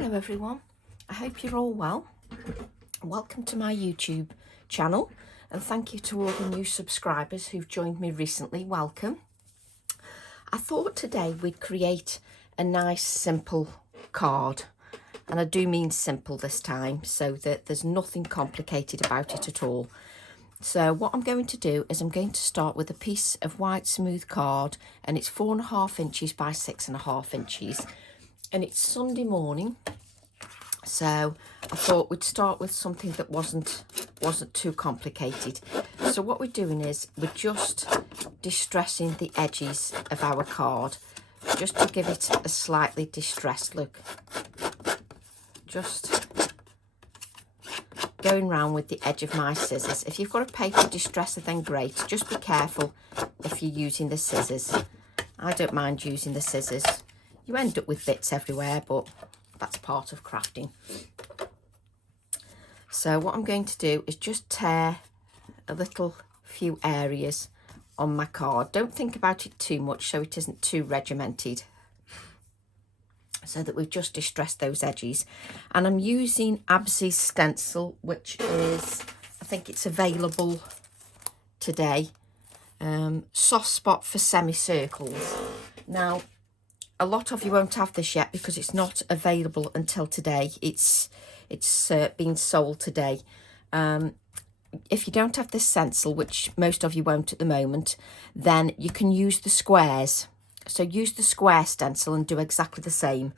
Hello everyone, I hope you're all well. Welcome to my YouTube channel and thank you to all the new subscribers who've joined me recently. Welcome. I thought today we'd create a nice simple card, and I do mean simple this time, so that there's nothing complicated about it at all. So what I'm going to do is I'm going to start with a piece of white smooth card, and it's 4.5 inches by 6.5 inches. And it's Sunday morning, so I thought we'd start with something that wasn't too complicated. So what we're doing is we're just distressing the edges of our card, just to give it a slightly distressed look. Just going round with the edge of my scissors. If you've got a paper distresser, then great. Just be careful if you're using the scissors. I don't mind using the scissors. You end up with bits everywhere, but that's part of crafting. So what I'm going to do is just tear a little few areas on my card. Don't think about it too much so it isn't too regimented, so that we've just distressed those edges. And I'm using AALL's Stencil, which is, I think it's available today. Soft spot for semicircles. Now, a lot of you won't have this yet because it's not available until today. It's being sold today. If you don't have this stencil, which most of you won't at the moment, then you can use the squares. So use the square stencil and do exactly the same.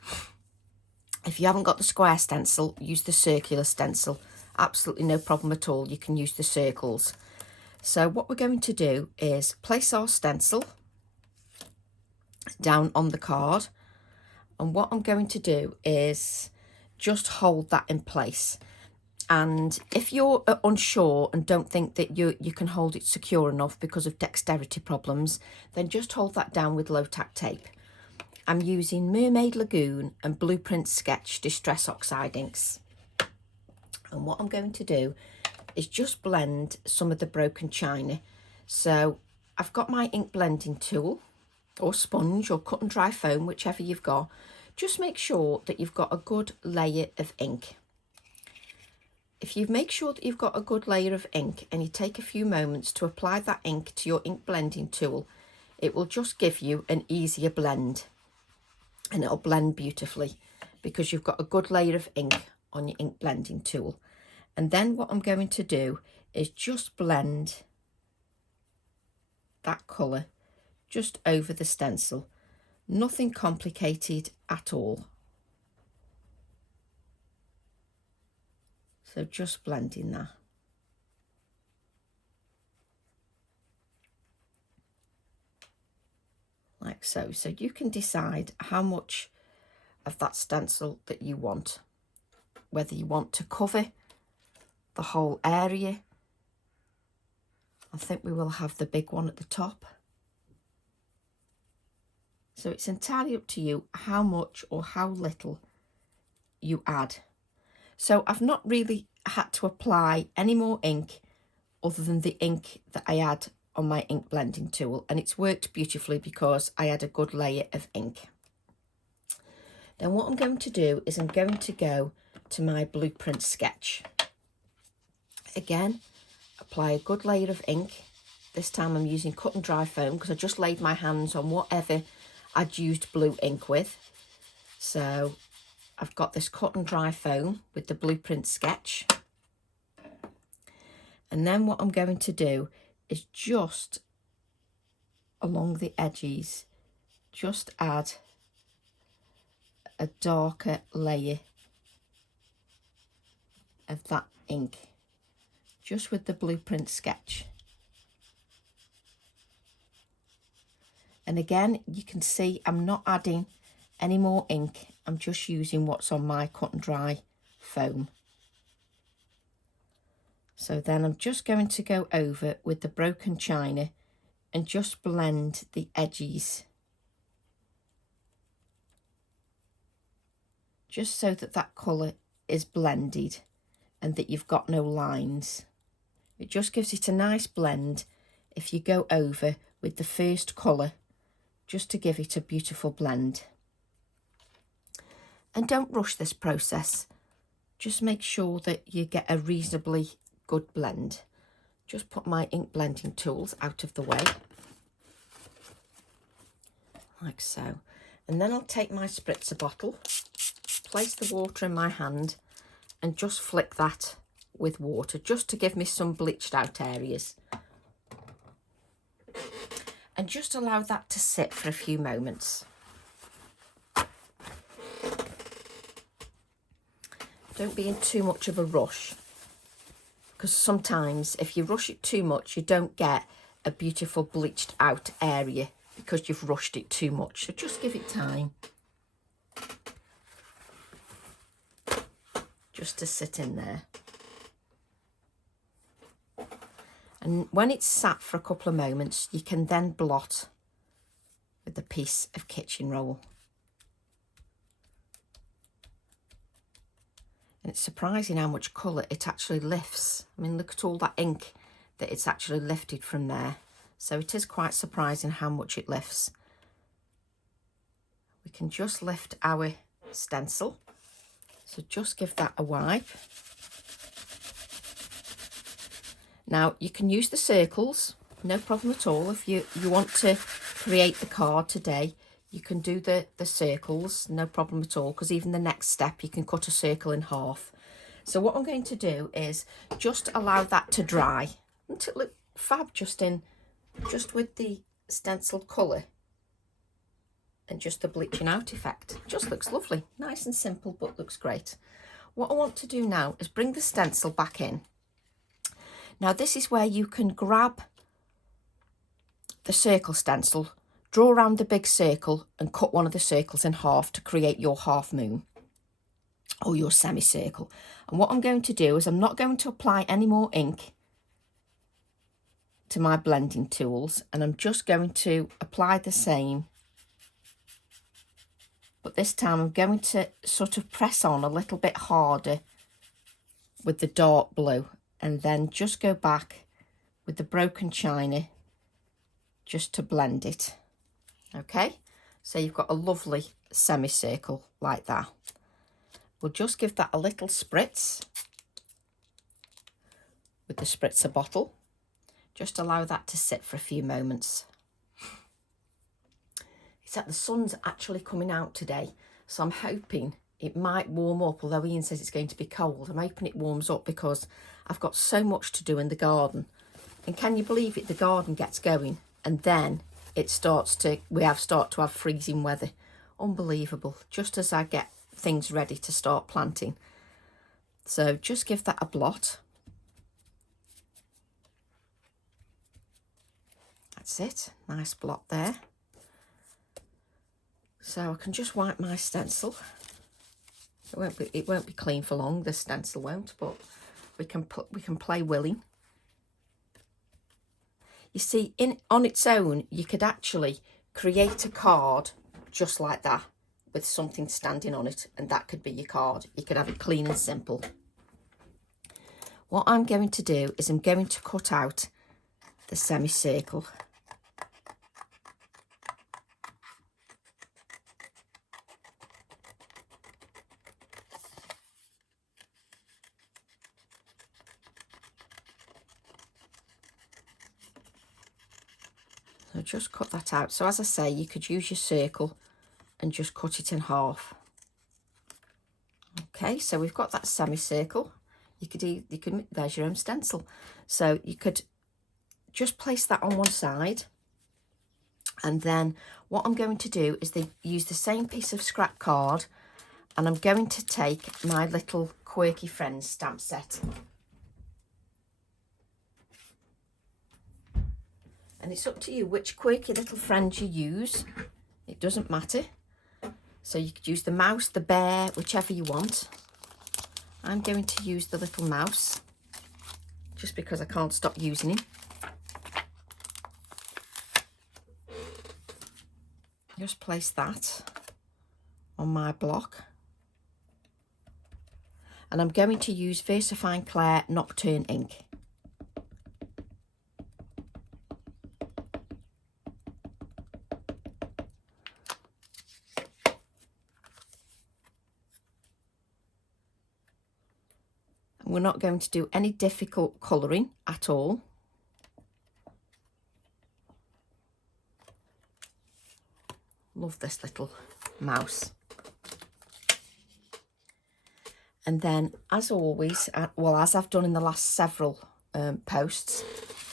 If you haven't got the square stencil, use the circular stencil. Absolutely no problem at all. You can use the circles. So what we're going to do is place our stencil down on the card, and what I'm going to do is just hold that in place. And if you're unsure and don't think that you can hold it secure enough because of dexterity problems, then just hold that down with low tack tape. I'm using Mermaid Lagoon and Blueprint Sketch Distress Oxide inks, and what I'm going to do is just blend some of the broken china. So I've got my ink blending tool or sponge or cut and dry foam, whichever you've got. Just make sure that you've got a good layer of ink. If you make sure that you've got a good layer of ink and you take a few moments to apply that ink to your ink blending tool, it will just give you an easier blend, and it'll blend beautifully because you've got a good layer of ink on your ink blending tool. And then what I'm going to do is just blend that colour just over the stencil. Nothing complicated at all. So just blending that. Like so. So you can decide how much of that stencil that you want. Whether you want to cover the whole area. I think we will have the big one at the top. So it's entirely up to you how much or how little you add. So I've not really had to apply any more ink other than the ink that I had on my ink blending tool, and it's worked beautifully because I had a good layer of ink. Then what I'm going to do is I'm going to go to my Blueprint Sketch. Again, apply a good layer of ink. This time I'm using cut and dry foam because I just laid my hands on whatever I'd used blue ink with. So I've got this cut and dry foam with the Blueprint Sketch. And then what I'm going to do is just along the edges, just add a darker layer of that ink, just with the Blueprint Sketch. And again, you can see I'm not adding any more ink. I'm just using what's on my cut and dry foam. So then I'm just going to go over with the broken china and just blend the edges. Just so that that colour is blended and that you've got no lines. It just gives it a nice blend if you go over with the first colour, just to give it a beautiful blend. And don't rush this process. Just make sure that you get a reasonably good blend. Just put my ink blending tools out of the way, like so. And then I'll take my spritzer bottle, place the water in my hand, and just flick that with water, just to give me some bleached out areas. And just allow that to sit for a few moments. Don't be in too much of a rush, because sometimes if you rush it too much, you don't get a beautiful bleached out area because you've rushed it too much. So just give it time just to sit in there. And when it's sat for a couple of moments, you can then blot with a piece of kitchen roll. And it's surprising how much colour it actually lifts. I mean, look at all that ink that it's actually lifted from there. So it is quite surprising how much it lifts. We can just lift our stencil. So just give that a wipe. Now, you can use the circles, no problem at all. If you want to create the card today, you can do the circles, no problem at all, because even the next step, you can cut a circle in half. So what I'm going to do is just allow that to dry until it look fab, just with the stencil colour and just the bleaching out effect. Just looks lovely, nice and simple, but looks great. What I want to do now is bring the stencil back in. Now this is where you can grab the circle stencil, draw around the big circle and cut one of the circles in half to create your half moon or your semicircle. And what I'm going to do is I'm not going to apply any more ink to my blending tools, and I'm just going to apply the same, but this time I'm going to sort of press on a little bit harder with the dark blue, and then just go back with the broken china just to blend it. Okay, so you've got a lovely semicircle like that. We'll just give that a little spritz with the spritzer bottle. Just allow that to sit for a few moments. It's that the sun's actually coming out today, so I'm hoping it might warm up, although Ian says it's going to be cold. I'm hoping it warms up because I've got so much to do in the garden. And can you believe it, the garden gets going and then it starts to, we start to have freezing weather. Unbelievable, just as I get things ready to start planting. So just give that a blot. That's it, nice blot there. So I can just wipe my stencil. It won't be clean for long, the stencil won't, but we can play willing. You see, on its own, you could actually create a card just like that with something standing on it, and that could be your card. You could have it clean and simple. What I'm going to do is I'm going to cut out the semicircle. So just cut that out. So as I say, you could use your circle and just cut it in half. Okay, so we've got that semicircle. There's your own stencil. So you could just place that on one side. And then what I'm going to do is use the same piece of scrap card, and I'm going to take my little Quirky Friends stamp set. And it's up to you which quirky little friend you use. It doesn't matter. So you could use the mouse, the bear, whichever you want. I'm going to use the little mouse, just because I can't stop using him. Just place that on my block. And I'm going to use VersaFine Clair Nocturne ink. We're not going to do any difficult colouring at all. Love this little mouse. And then, as always, well, as I've done in the last several posts,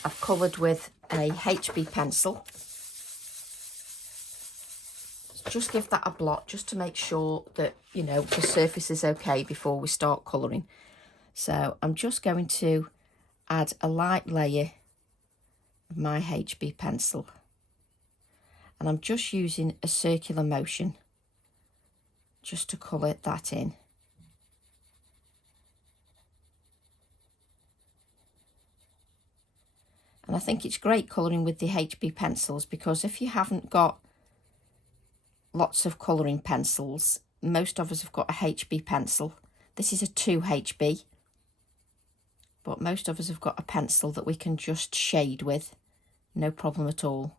I've coloured with a HB pencil. Just give that a blot just to make sure that, you know, the surface is okay before we start colouring. So I'm just going to add a light layer of my HB pencil. And I'm just using a circular motion just to colour that in. And I think it's great colouring with the HB pencils, because if you haven't got lots of colouring pencils, most of us have got a HB pencil. This is a 2HB, but most of us have got a pencil that we can just shade with, no problem at all.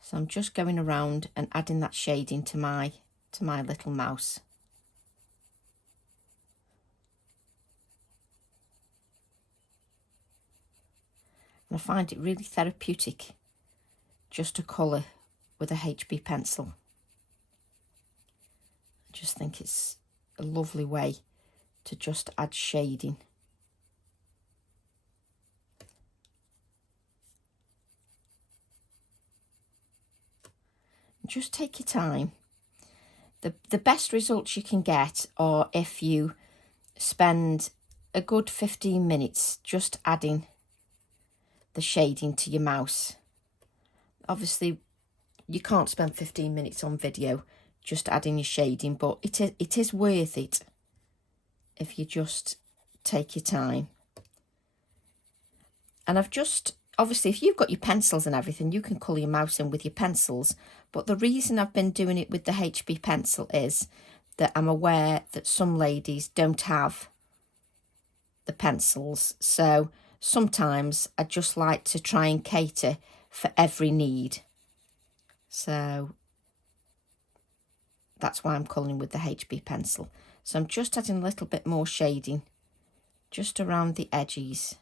So I'm just going around and adding that shading to my little mouse. And I find it really therapeutic just to colour with a HB pencil. I just think it's a lovely way to just add shading. Just take your time. The best results you can get are if you spend a good 15 minutes just adding the shading to your mouse. Obviously, you can't spend 15 minutes on video just adding your shading, but it is worth it if you just take your time. And I've just, obviously, if you've got your pencils and everything, you can colour your mouse in with your pencils. But the reason I've been doing it with the HB pencil is that I'm aware that some ladies don't have the pencils. So sometimes I just like to try and cater for every need. So that's why I'm colouring with the HB pencil. So I'm just adding a little bit more shading just around the edges,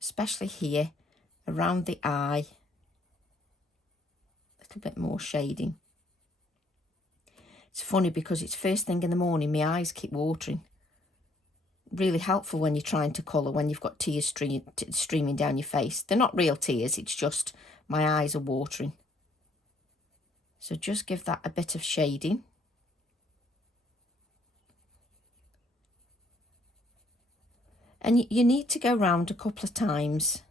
especially here around the eye. A little bit more shading. It's funny because it's first thing in the morning, my eyes keep watering. Really helpful when you're trying to colour, when you've got tears streaming down your face. They're not real tears, it's just my eyes are watering. So just give that a bit of shading. And you need to go round a couple of times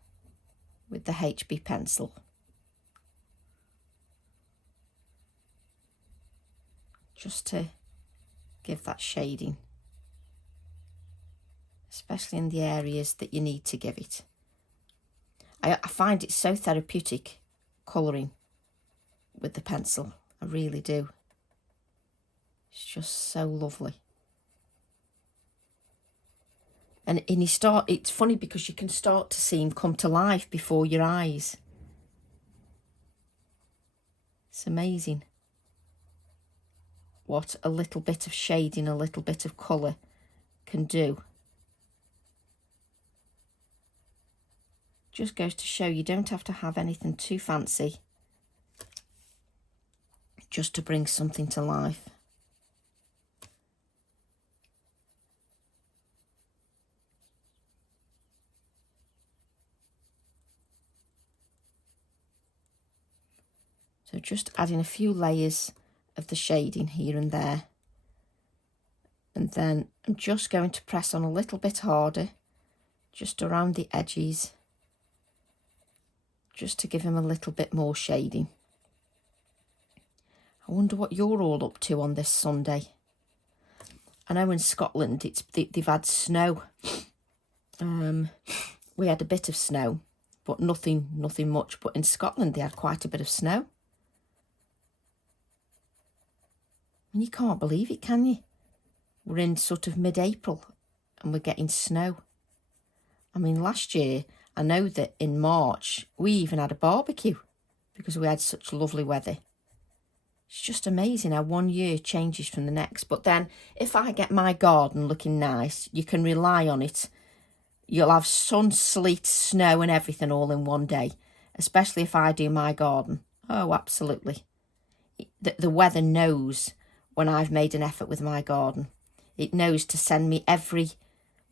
with the HB pencil. Just to give that shading, especially in the areas that you need to give it. I find it so therapeutic colouring with the pencil. I really do. It's just so lovely. And it's funny because you can start to see him come to life before your eyes. It's amazing what a little bit of shading, a little bit of colour can do. Just goes to show you don't have to have anything too fancy just to bring something to life. So just adding a few layers of the shading here and there. And then I'm just going to press on a little bit harder, just around the edges, just to give him a little bit more shading. I wonder what you're all up to on this Sunday. I know in Scotland they've had snow. We had a bit of snow, but nothing much. But in Scotland they had quite a bit of snow. And you can't believe it, can you? We're in sort of mid-April and we're getting snow. I mean, last year, I know that in March, we even had a barbecue because we had such lovely weather. It's just amazing how 1 year changes from the next. But then if I get my garden looking nice, you can rely on it. You'll have sun, sleet, snow and everything all in one day, especially if I do my garden. Oh, absolutely. The weather knows when I've made an effort with my garden. It knows to send me every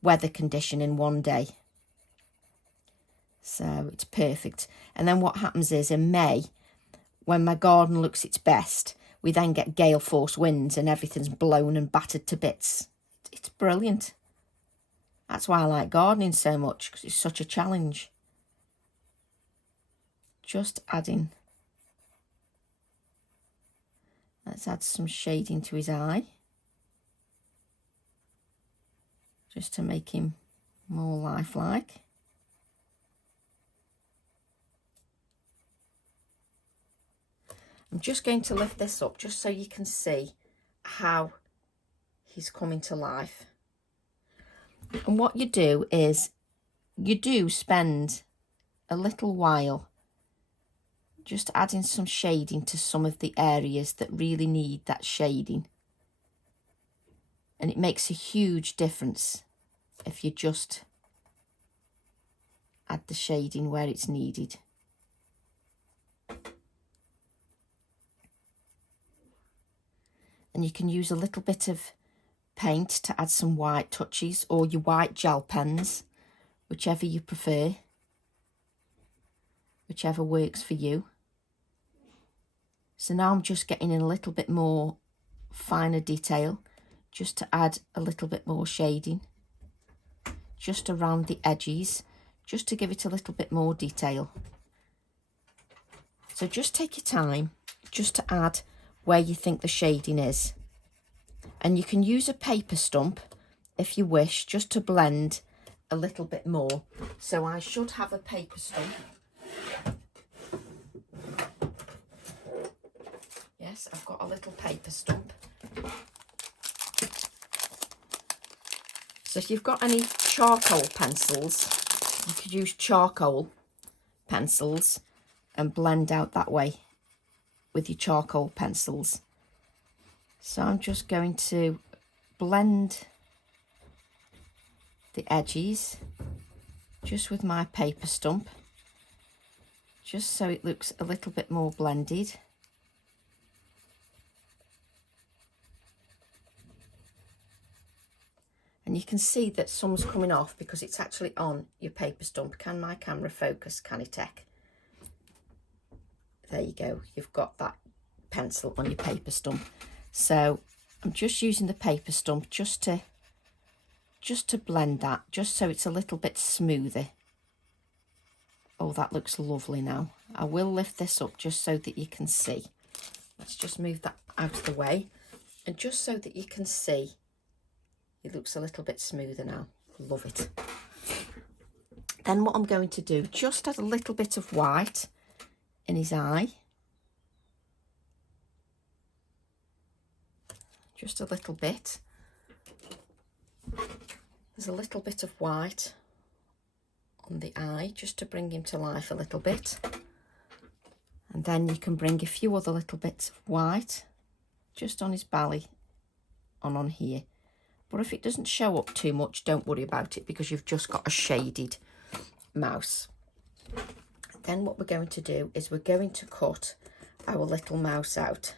weather condition in one day. So it's perfect. And then what happens is in May, when my garden looks its best, we then get gale force winds and everything's blown and battered to bits. It's brilliant. That's why I like gardening so much, because it's such a challenge. Just adding. Let's add some shading to his eye. Just to make him more lifelike. I'm just going to lift this up just so you can see how he's coming to life. And what you do is you do spend a little while just adding some shading to some of the areas that really need that shading. And it makes a huge difference if you just add the shading where it's needed. And you can use a little bit of paint to add some white touches, or your white gel pens, whichever you prefer, whichever works for you. So now I'm just getting in a little bit more finer detail, just to add a little bit more shading, just around the edges, just to give it a little bit more detail. So just take your time just to add where you think the shading is. And you can use a paper stump if you wish, just to blend a little bit more. So I should have a paper stump. Yes, I've got a little paper stump. So if you've got any charcoal pencils, you could use charcoal pencils and blend out that way with your charcoal pencils. So I'm just going to blend the edges just with my paper stump, just so it looks a little bit more blended. And you can see that some's coming off because it's actually on your paper stump. Can my camera focus? Can it take? There you go. You've got that pencil on your paper stump. So I'm just using the paper stump just to blend that, just so it's a little bit smoother. Oh, that looks lovely now. I will lift this up just so that you can see. Let's just move that out of the way. And just so that you can see, it looks a little bit smoother now. Love it. Then what I'm going to do, just add a little bit of white in his eye. Just a little bit. There's a little bit of white on the eye, just to bring him to life a little bit. And then you can bring a few other little bits of white just on his belly and on here. But if it doesn't show up too much, don't worry about it, because you've just got a shaded mouse. Then what we're going to do is we're going to cut our little mouse out.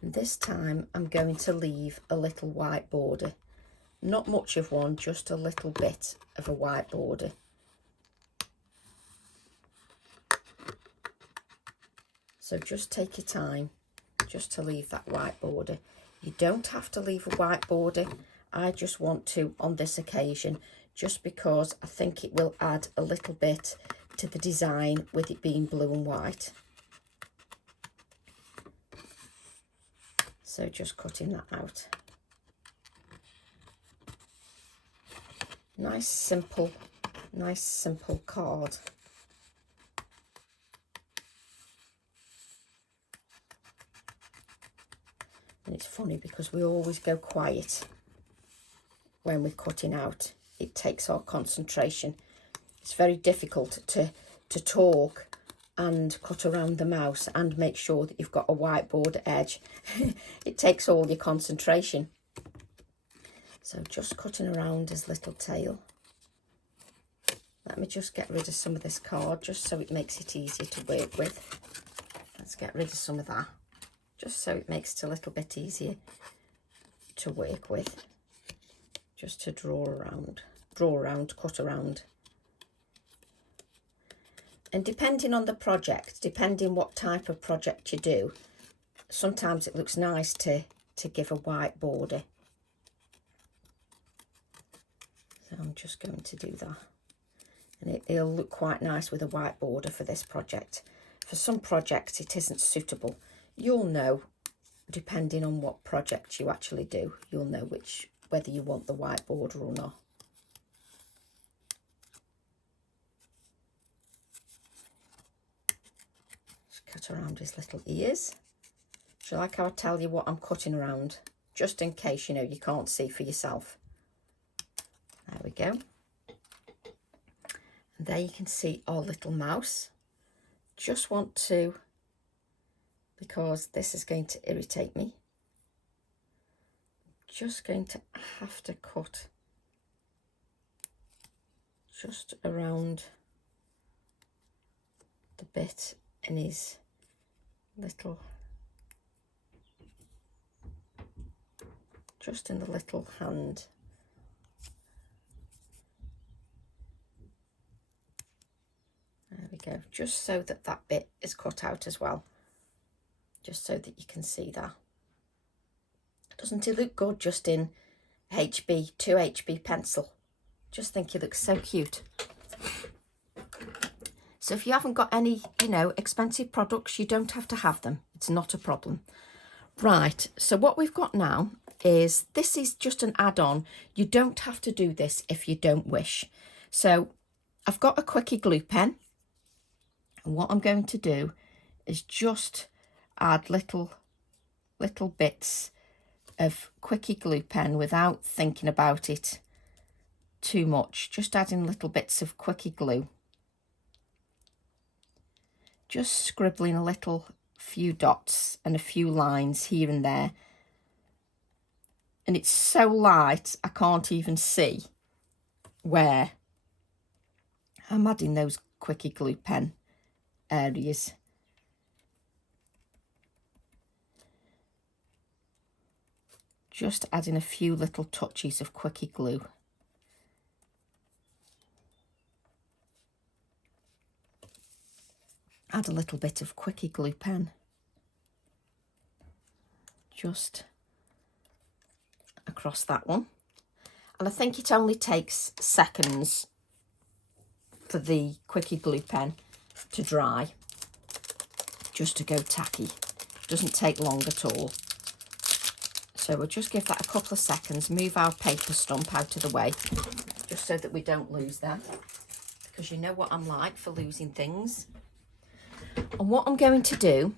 And this time I'm going to leave a little white border. Not much of one, just a little bit of a white border. So just take your time just to leave that white border. You don't have to leave a white border. I just want to on this occasion, just because I think it will add a little bit to the design with it being blue and white. So just cutting that out. Nice simple card. And it's funny because we always go quiet when we're cutting out. It takes our concentration. It's very difficult to to talk and cut around the mouse and make sure that you've got a whiteboard edge. It takes all your concentration. So just cutting around his little tail. Let me just get rid of some of this card just so it makes it easier to work with. Let's get rid of some of that just so it makes it a little bit easier to work with. Just to draw around, cut around. And depending on the project, depending what type of project you do, sometimes it looks nice to give a white border. So I'm just going to do that. And it'll look quite nice with a white border for this project. For some projects it isn't suitable. You'll know, depending on what project you actually do, you'll know whether you want the white border or not. Just cut around his little ears. So like how I tell you what I'm cutting around, just in case, you know, you can't see for yourself. There we go. And there you can see our little mouse. Just want to, because this is going to irritate me, just going to have to cut just around the bit in his little, just in the little hand. There we go, just so that that bit is cut out as well, just so that you can see that. Doesn't it look good just in HB, 2HB pencil? Just think it looks so cute. So if you haven't got any, you know, expensive products, you don't have to have them. It's not a problem. Right, so what we've got now is, this is just an add-on. You don't have to do this if you don't wish. So I've got a Quirky glue pen. And what I'm going to do is just add little bits of Quirky glue pen without thinking about it too much. Just adding little bits of Quirky glue. Just scribbling a little few dots and a few lines here and there. And it's so light, I can't even see where I'm adding those Quirky glue pen areas. Just adding a few little touches of Quirky glue. Add a little bit of Quirky glue pen. Just across that one. And I think it only takes seconds for the Quirky glue pen to dry, just to go tacky. It doesn't take long at all. So we'll just give that a couple of seconds, move our paper stump out of the way, just so that we don't lose that, because you know what I'm like for losing things. And what I'm going to do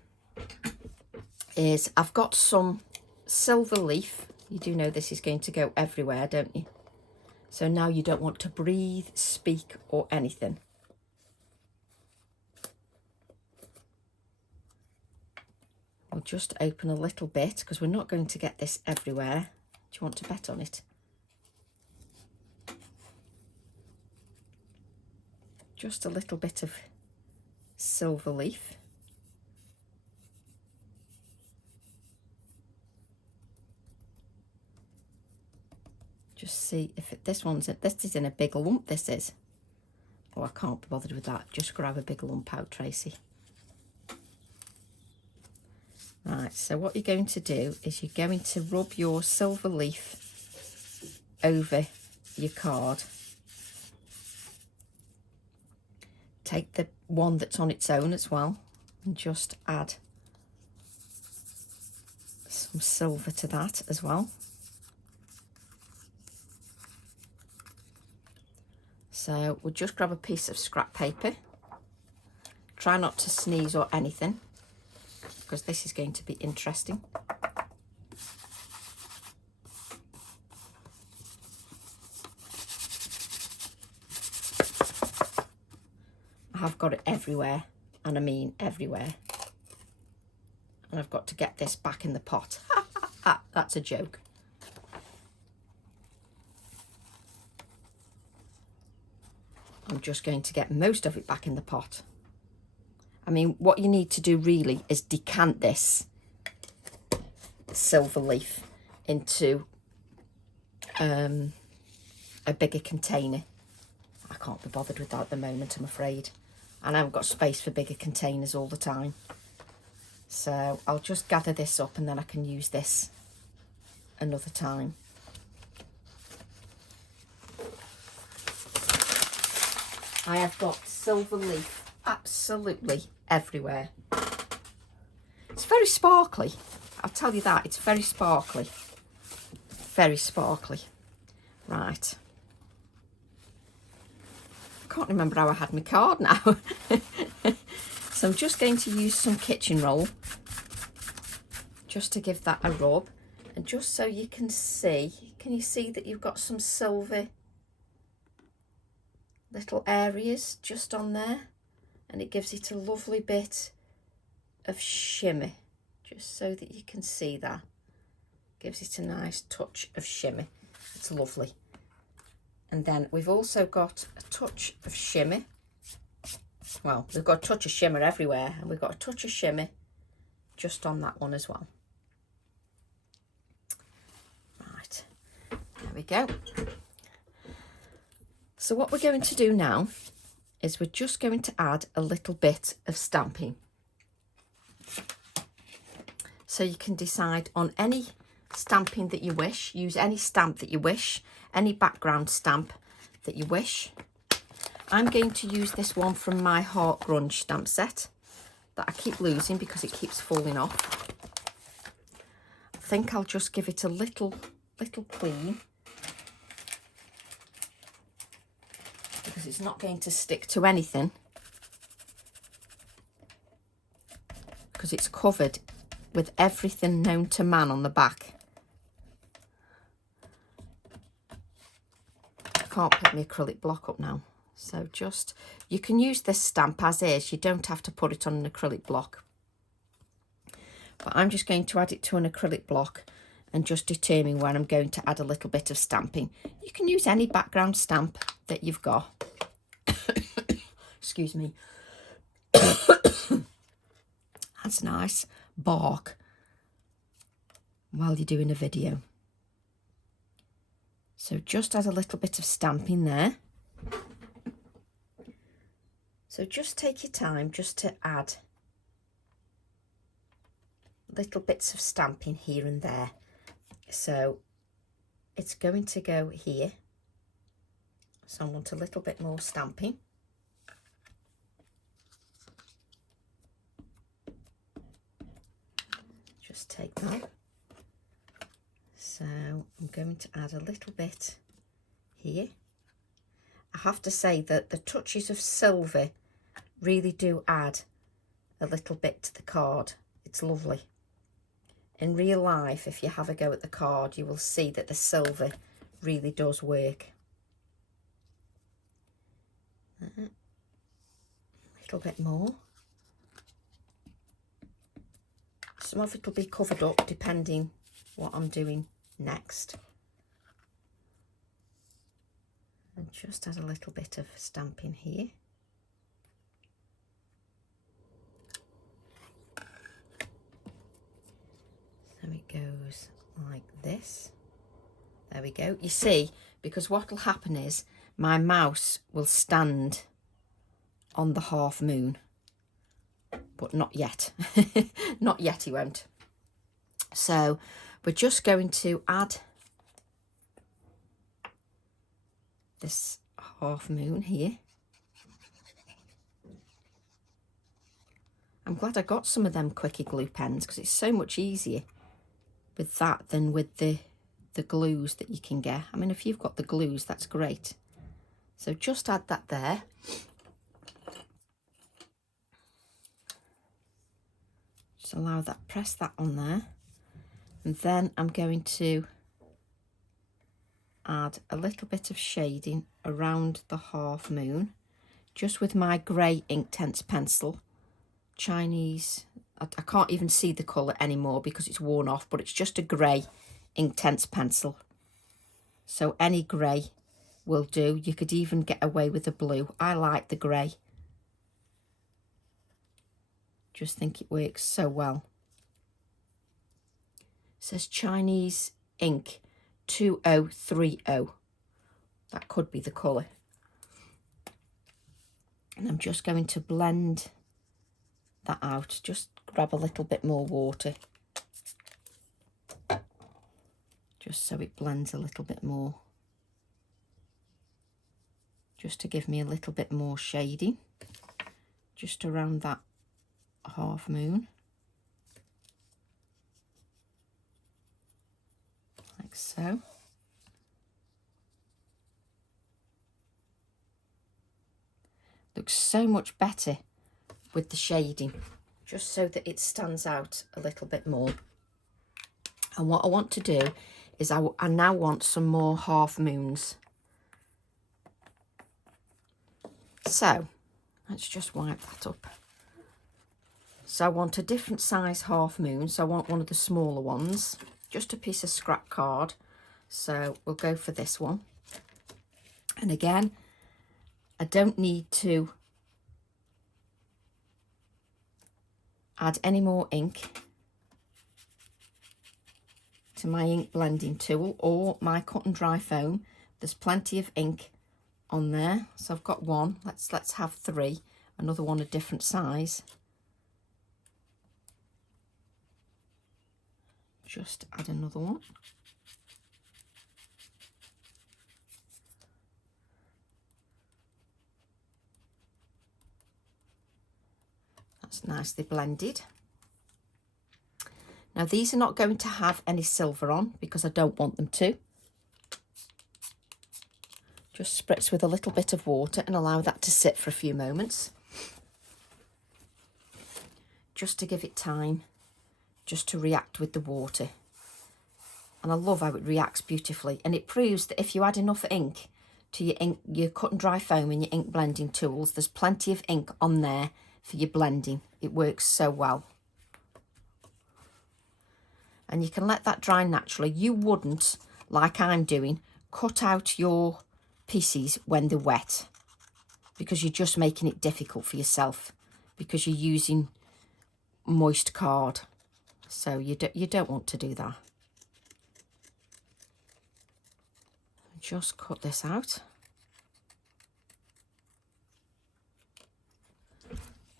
is, I've got some silver leaf. You do know this is going to go everywhere, don't you? So now you don't want to breathe, speak or anything. We'll just open a little bit, because we're not going to get this everywhere. Do you want to bet on it? Just a little bit of silver leaf. Just see if this is in a big lump, this is. Oh, I can't be bothered with that. Just grab a big lump out, Tracy. Right, so what you're going to do is you're going to rub your silver leaf over your card. Take the one that's on its own as well and just add some silver to that as well. So we'll just grab a piece of scrap paper. Try not to sneeze or anything, because this is going to be interesting. I I've got it everywhere, and I mean everywhere. And I've got to get this back in the pot. That's a joke. I'm just going to get most of it back in the pot. I mean, what you need to do really is decant this silver leaf into a bigger container. I can't be bothered with that at the moment, I'm afraid. And I haven't got space for bigger containers all the time. So I'll just gather this up and then I can use this another time. I have got silver leaf absolutely everywhere. It's very sparkly. I'll tell you that, it's very sparkly. Very sparkly. Right. I can't remember how I had my card now. So I'm just going to use some kitchen roll just to give that a rub, and just so you can see, can you see that you've got some silver little areas just on there, and it gives it a lovely bit of shimmer, just so that you can see that. Gives it a nice touch of shimmer. It's lovely. And then we've also got a touch of shimmer. Well, we've got a touch of shimmer everywhere, and we've got a touch of shimmer just on that one as well. Right, there we go. So what we're going to do now is we're just going to add a little bit of stamping. So you can decide on any stamping that you wish, use any stamp that you wish, any background stamp that you wish. I'm going to use this one from my Heart Grunge stamp set that I keep losing because it keeps falling off. I think I'll just give it a little clean, because it's not going to stick to anything, because it's covered with everything known to man on the back. I can't put my acrylic block up now. So just, you can use this stamp as is, you don't have to put it on an acrylic block. But I'm just going to add it to an acrylic block and just determine where I'm going to add a little bit of stamping. You can use any background stamp that you've got. Excuse me. That's nice. Bark while you're doing a video. So just add a little bit of stamping there. So just take your time just to add little bits of stamping here and there. So it's going to go here. So I want a little bit more stamping. Just take that. So I'm going to add a little bit here. I have to say that the touches of silver really do add a little bit to the card. It's lovely. In real life, if you have a go at the card, you will see that the silver really does work. A little bit more. Some of it will be covered up depending what I'm doing next. And just add a little bit of stamping here. So it goes like this. There we go. You see, because what will happen is my mouse will stand on the half moon, but not yet. Not yet, he won't. So we're just going to add this half moon here. I'm glad I got some of them Quirky glue pens, because it's so much easier with that than with the glues that you can get. I mean, if you've got the glues, that's great. So just add that there. Just allow that, press that on there. And then I'm going to add a little bit of shading around the half moon, just with my grey Inktense pencil, Chinese, I can't even see the colour anymore because it's worn off, but it's just a grey Inktense pencil. So any grey will do. You could even get away with the blue. I like the grey. Just think it works so well. It says Chinese ink 2030. That could be the colour. And I'm just going to blend that out. Just grab a little bit more water. Just so it blends a little bit more. Just to give me a little bit more shading. Just around that half moon. Like so. Looks so much better with the shading, just so that it stands out a little bit more. And what I want to do is I now want some more half moons. So let's just wipe that up. So I want a different size half moon. So I want one of the smaller ones, just a piece of scrap card. So we'll go for this one. And again, I don't need to add any more ink to my ink blending tool or my cut and dry foam. There's plenty of ink on there. So I've got one. Let's have three. Another one a different size. Just add another one. That's nicely blended. Now these are not going to have any silver on because I don't want them to. Just spritz with a little bit of water and allow that to sit for a few moments. Just to give it time just to react with the water. And I love how it reacts beautifully. And it proves that if you add enough ink to your cut and dry foam and your ink blending tools, there's plenty of ink on there for your blending. It works so well. And you can let that dry naturally. You wouldn't, like I'm doing, cut out your pieces when they're wet, because you're just making it difficult for yourself because you're using moist card. So you don't want to do that. Just cut this out.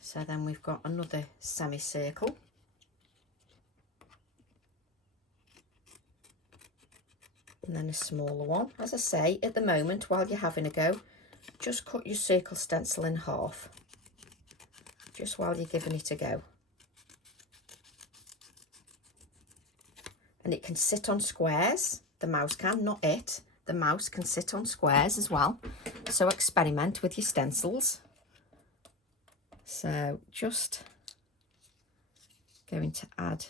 So then we've got another semicircle. And then a smaller one. As I say, at the moment, while you're having a go, just cut your circle stencil in half. Just while you're giving it a go. And it can sit on squares. The mouse can, not it. The mouse can sit on squares as well. So experiment with your stencils. So just going to add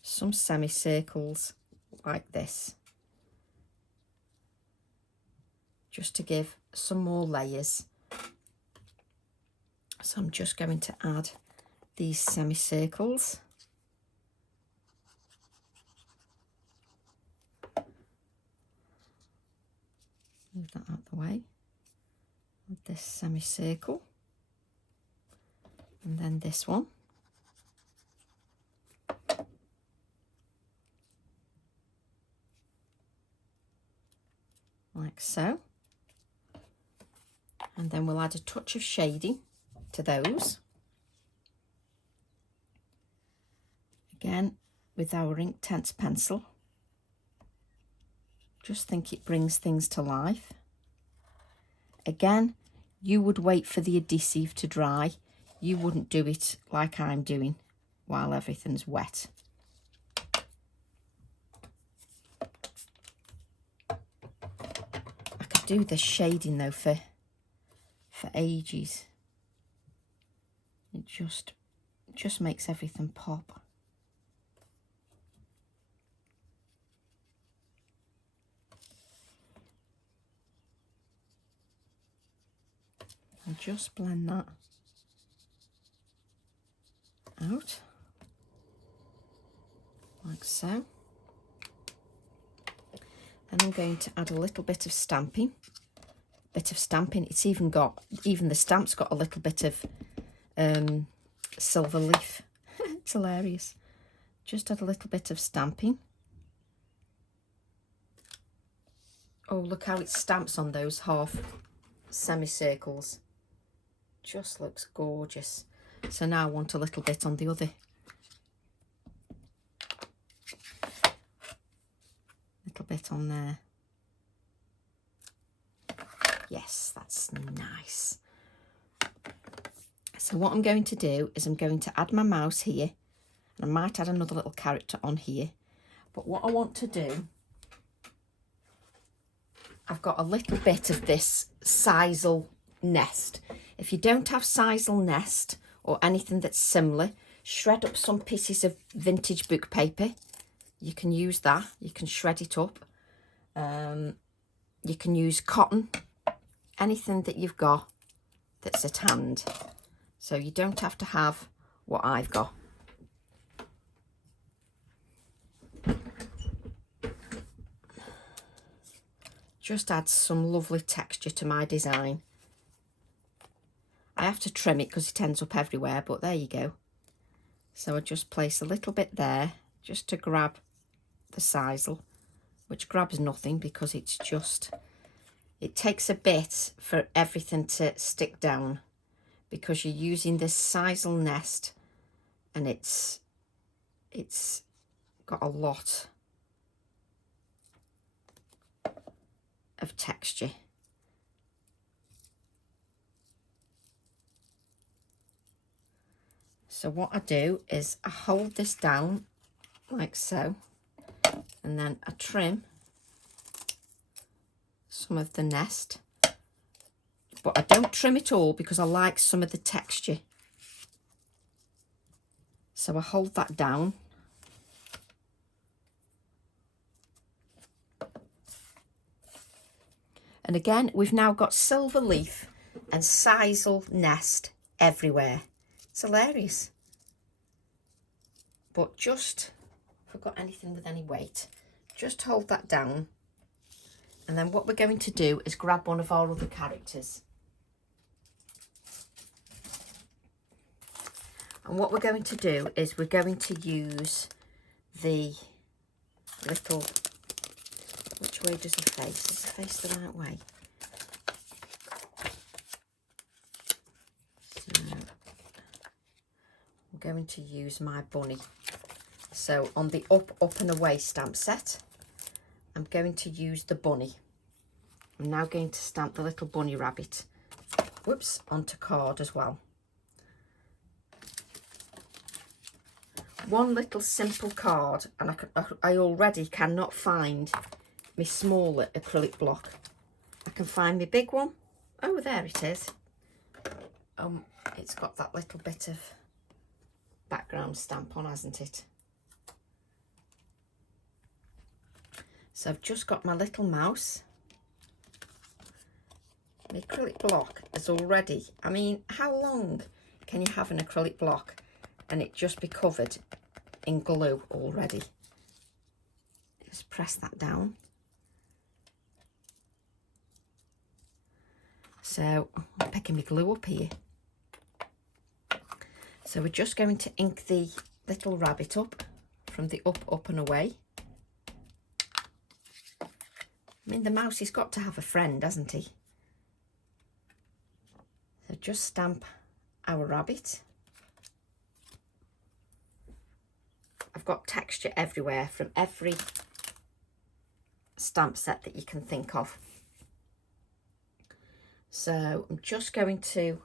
some semicircles like this. Just to give some more layers. So I'm just going to add these semicircles. Move that out of the way. Add this semicircle. And then this one. Like so. And then we'll add a touch of shading to those. Again, with our Inktense pencil. Just think it brings things to life. Again, you would wait for the adhesive to dry. You wouldn't do it like I'm doing while everything's wet. I could do the shading though for ages. It just makes everything pop. I'll just blend that out, like so. Then I'm going to add a little bit of stamping. It's even the stamp's got a little bit of silver leaf. It's hilarious. Just add a little bit of stamping. Oh, look how it stamps on those half semicircles. Just looks gorgeous. So now I want a little bit on the other. Little bit on there. Yes, that's nice. So what I'm going to do is I'm going to add my mouse here. And I might add another little character on here. But what I want to do, I've got a little bit of this sisal nest. If you don't have sisal nest or anything that's similar, shred up some pieces of vintage book paper. You can use that. You can shred it up. You can use cotton. Anything that you've got that's at hand. So you don't have to have what I've got. Just add some lovely texture to my design. I have to trim it because it ends up everywhere, but there you go. So I just place a little bit there just to grab the sisal, which grabs nothing because it's just, it takes a bit for everything to stick down because you're using this sisal nest and it's got a lot of texture. So what I do is I hold this down like so, and then I trim some of the nest, but I don't trim it all because I like some of the texture. So I hold that down. And again, we've now got silver leaf and sisal nest everywhere. It's hilarious. But just, if I've got anything with any weight, just hold that down. And then what we're going to do is grab one of our other characters. And what we're going to do is we're going to use the little, which way does it face? Does it face the right way? So I'm going to use my bunny. So on the up and away stamp set, I'm going to use the bunny. I'm now going to stamp the little bunny rabbit, whoops, onto card as well. One little simple card, and I already cannot find my smaller acrylic block. I can find my big one. Oh, there it is. It's got that little bit of background stamp on, hasn't it? So I've just got my little mouse. My acrylic block is already, I mean, how long can you have an acrylic block and it just be covered in glue already? Just press that down. So I'm picking my glue up here. So we're just going to ink the little rabbit up from the up and away. I mean, the mouse has got to have a friend, hasn't he? So just stamp our rabbit. I've got texture everywhere from every stamp set that you can think of. So I'm just going to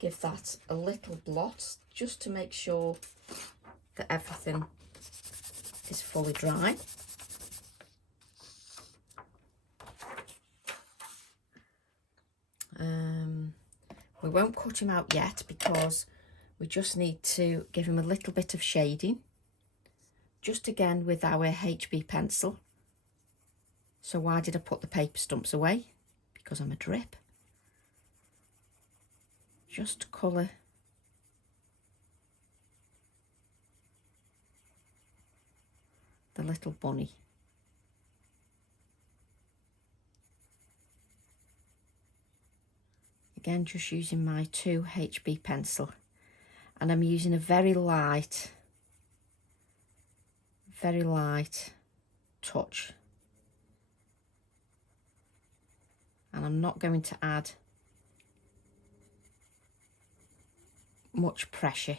give that a little blot just to make sure that everything is fully dry. We won't cut him out yet because we just need to give him a little bit of shading, just again with our HB pencil. So why did I put the paper stumps away? Because I'm a drip. just colour the little bunny. Again, just using my 2 HB pencil, and I'm using a very light touch, and I'm not going to add much pressure.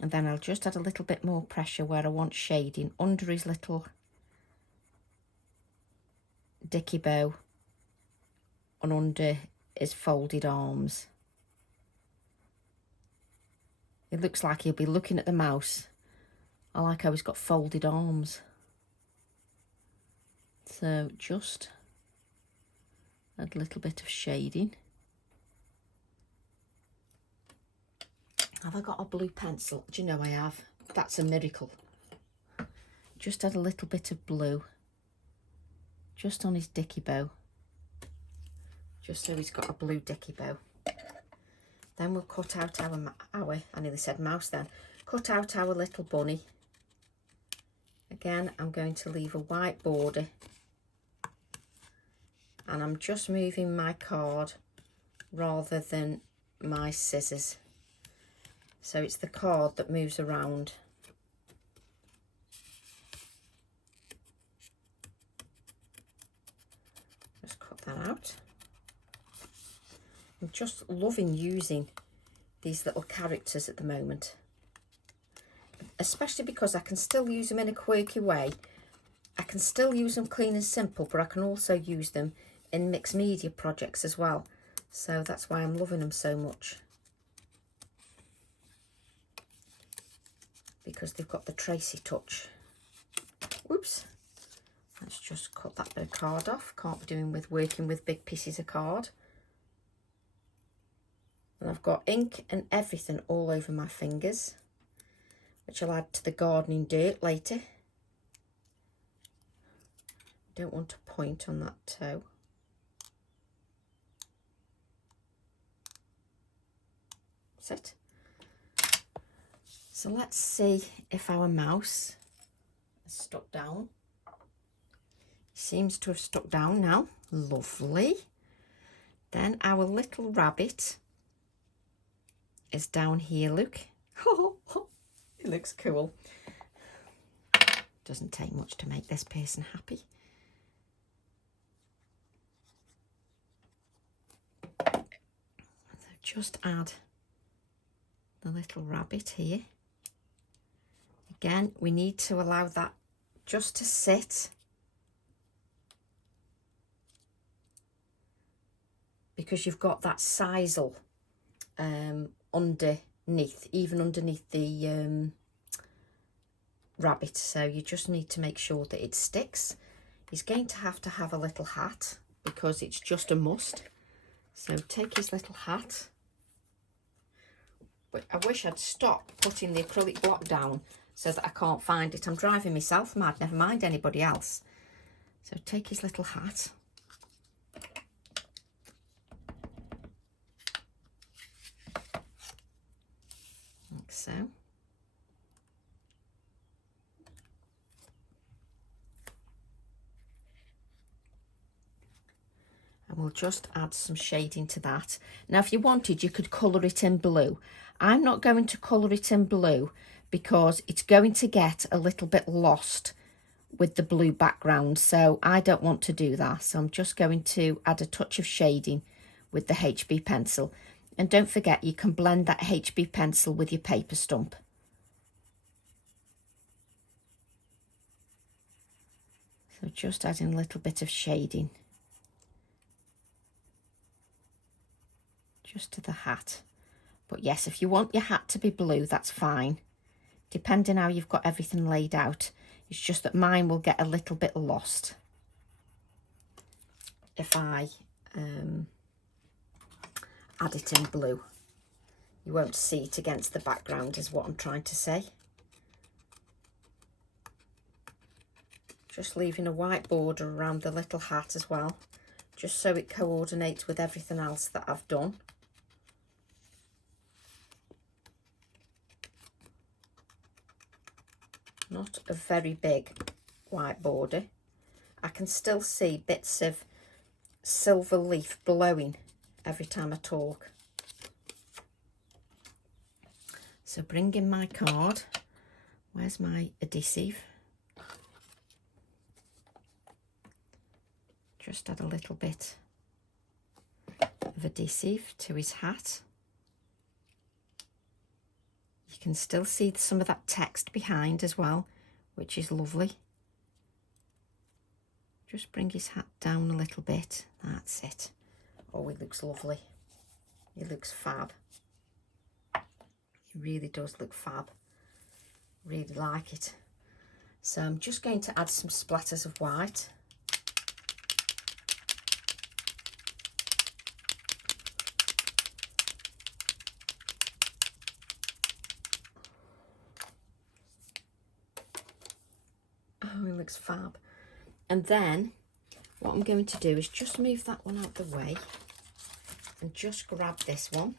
And then I'll just add a little bit more pressure where I want shading under his little dicky bow and under his folded arms. It looks like he'll be looking at the mouse. I like how he's got folded arms. So just add a little bit of shading. Have I got a blue pencil? Do you know I have? That's a miracle. Just add a little bit of blue just on his dicky bow, just so he's got a blue dicky bow. Then we'll cut out our I nearly said mouse then. Cut out our little bunny. Again, I'm going to leave a white border, and I'm just moving my card rather than my scissors. So it's the card that moves around. Just cut that out. I'm just loving using these little characters at the moment, especially because I can still use them in a quirky way. I can still use them clean and simple, but I can also use them in mixed media projects as well. So that's why I'm loving them so much, because they've got the Tracy touch. Whoops. Let's just cut that bit of card off. Can't be working with big pieces of card. And I've got ink and everything all over my fingers, which I'll add to the gardening dirt later. Don't want to point on that toe. That's it. So let's see if our mouse has stuck down. Seems to have stuck down now. Lovely. Then our little rabbit is down here, look. It looks cool. Doesn't take much to make this person happy. So just add the little rabbit here. Again, we need to allow that just to sit, because you've got that sisal underneath, even underneath the rabbit. So you just need to make sure that it sticks. He's going to have a little hat because it's just a must. So take his little hat. But I wish I'd stopped putting the acrylic block down so that I can't find it. I'm driving myself mad, never mind anybody else. So take his little hat. Like so. And we'll just add some shading to that. Now, if you wanted, you could colour it in blue. I'm not going to colour it in blue because it's going to get a little bit lost with the blue background. So I don't want to do that. So I'm just going to add a touch of shading with the HB pencil. And don't forget, you can blend that HB pencil with your paper stump. So just adding a little bit of shading. Just to the hat. But yes, if you want your hat to be blue, that's fine, depending how you've got everything laid out. It's just that mine will get a little bit lost if I add it in blue. You won't see it against the background, is what I'm trying to say. Just leaving a white border around the little hat as well, just so it coordinates with everything else that I've done. not a very big white border. I can still see bits of silver leaf blowing every time I talk. So bring in my card. Where's my adhesive? Just add a little bit of adhesive to his hat. You can still see some of that text behind as well, which is lovely. Just bring his hat down a little bit. That's it. Oh, he looks lovely. He looks fab. He really does look fab. Really like it. So I'm just going to add some splatters of white. Oh, it looks fab. And then what I'm going to do is just move that one out the way and just grab this one.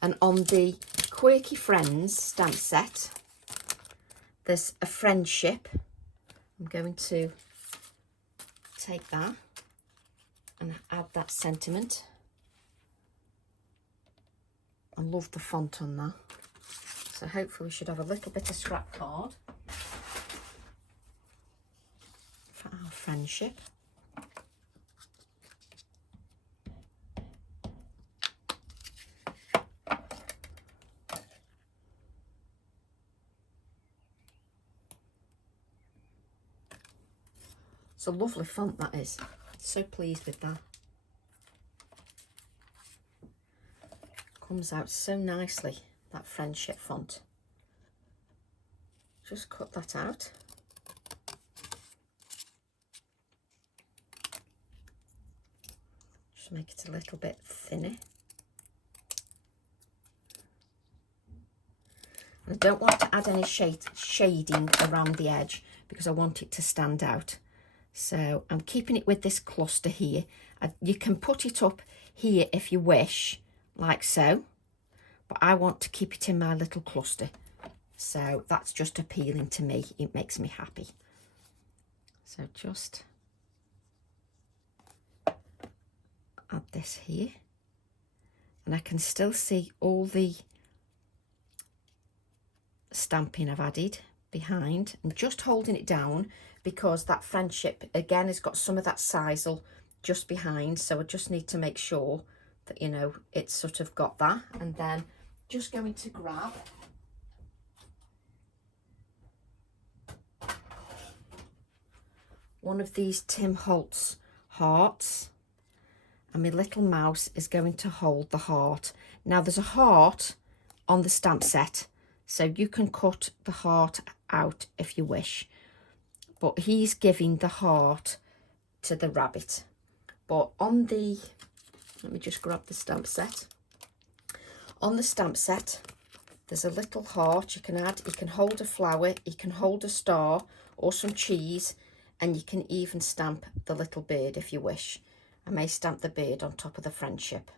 And on the Quirky Friends stamp set, there's a friendship. I'm going to take that and add that sentiment. I love the font on that. So hopefully we should have a little bit of scrap card for our friendship. It's a lovely font, that is. So pleased with that. Comes out so nicely, that friendship font. Just cut that out. Just make it a little bit thinner. And I don't want to add any shading around the edge because I want it to stand out. So I'm keeping it with this cluster here. You can put it up here if you wish, like so, but I want to keep it in my little cluster. So that's just appealing to me. It makes me happy. So just add this here. And I can still see all the stamping I've added behind. I'm just holding it down because that friendship again has got some of that sisal just behind, so I just need to make sure that, you know, it's sort of got that. And then just going to grab one of these Tim Holtz hearts, and my little mouse is going to hold the heart. Now there's a heart on the stamp set, so you can cut the heart out if you wish, but he's giving the heart to the rabbit. But on the, let me just grab the stamp set. On the stamp set, there's a little heart you can add. You can hold a flower, you can hold a star or some cheese, and you can even stamp the little bird if you wish. I may stamp the bird on top of the friendship.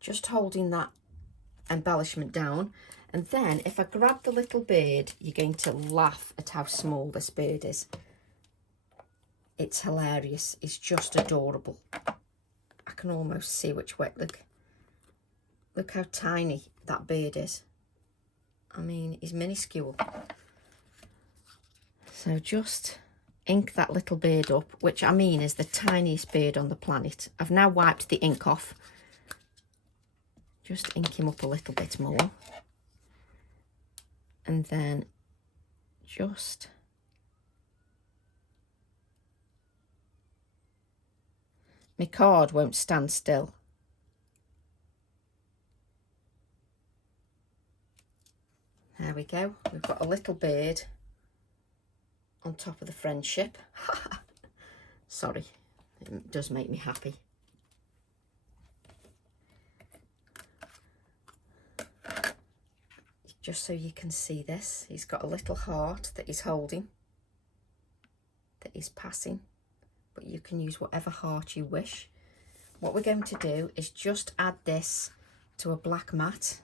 Just holding that embellishment down. And then if I grab the little bird, you're going to laugh at how small this bird is. It's hilarious. It's just adorable. I can almost see which way. Look how tiny that bird is. I mean, he's minuscule. So just ink that little bird up, which I mean is the tiniest bird on the planet. I've now wiped the ink off. Just ink him up a little bit more. And then just my card won't stand still. There we go. We've got a little bird on top of the friendship. Sorry, it does make me happy. Just so you can see this, he's got a little heart that he's holding, that he's passing, but you can use whatever heart you wish. What we're going to do is just add this to a black mat.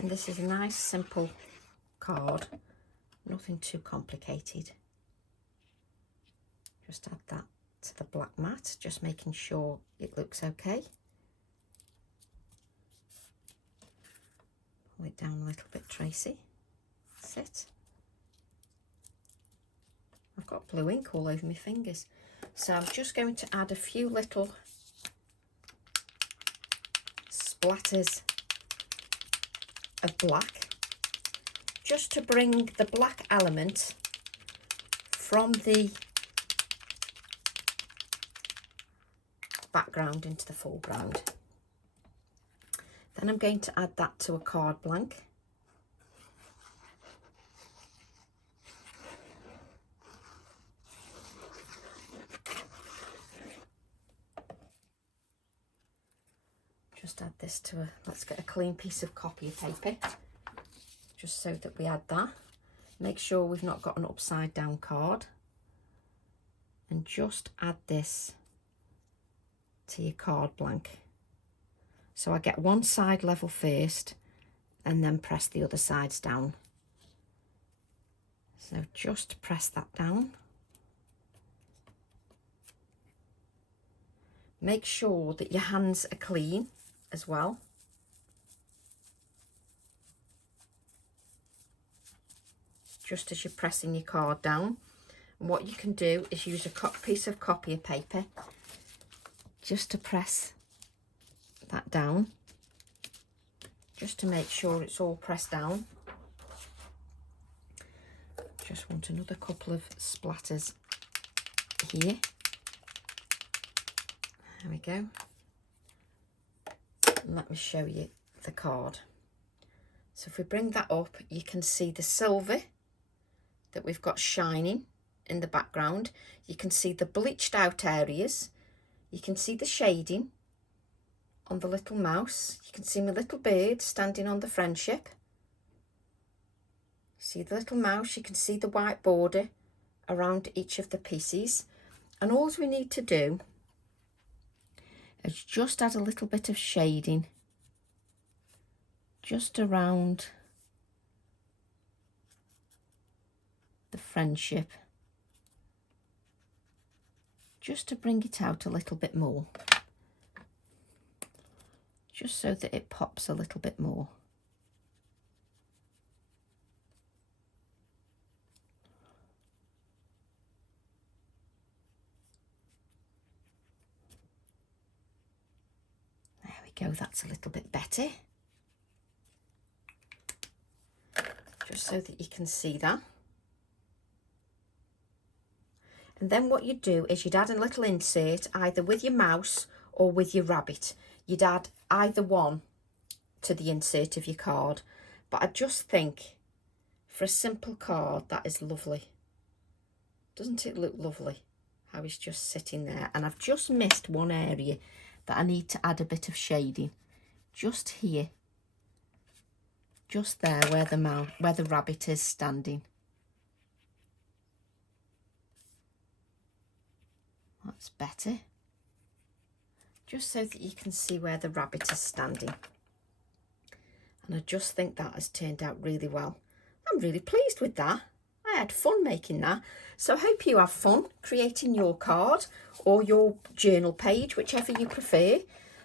And this is a nice simple card, nothing too complicated. Just add that to the black mat, just making sure it looks okay. Pull it down a little bit, Tracy. That's it. I've got blue ink all over my fingers. So I'm just going to add a few little splatters of black, just to bring the black element from the background into the foreground. Then I'm going to add that to a card blank. Just add this to let's get a clean piece of copy paper, just so that we add that. Make sure we've not got an upside down card, and just add this to your card blank. So I get one side level first and then press the other sides down. So just press that down. Make sure that your hands are clean as well. Just as you're pressing your card down. And what you can do is use a piece of copy paper just to press that down, just to make sure it's all pressed down. Just want another couple of splatters here. There we go. And let me show you the card. So if we bring that up, you can see the silver that we've got shining in the background. You can see the bleached out areas. You can see the shading on the little mouse. You can see my little bird standing on the friendship. See the little mouse, you can see the white border around each of the pieces. And all we need to do is just add a little bit of shading just around the friendship, just to bring it out a little bit more, just so that it pops a little bit more. There we go, that's a little bit better. Just so that you can see that. And then what you'd do is you'd add a little insert either with your mouse or with your rabbit. You'd add either one to the insert of your card. But I just think for a simple card, that is lovely. Doesn't it look lovely? How it's just sitting there. And I've just missed one area that I need to add a bit of shading. Just here. Just there where the rabbit is standing. That's better. Just so that you can see where the rabbit is standing. And I just think that has turned out really well. I'm really pleased with that. I had fun making that. So I hope you have fun creating your card or your journal page, whichever you prefer.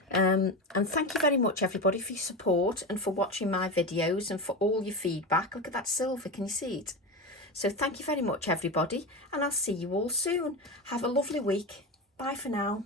And thank you very much, everybody, for your support and for watching my videos and for all your feedback. Look at that silver, can you see it? So thank you very much, everybody, and I'll see you all soon. Have a lovely week. Bye for now.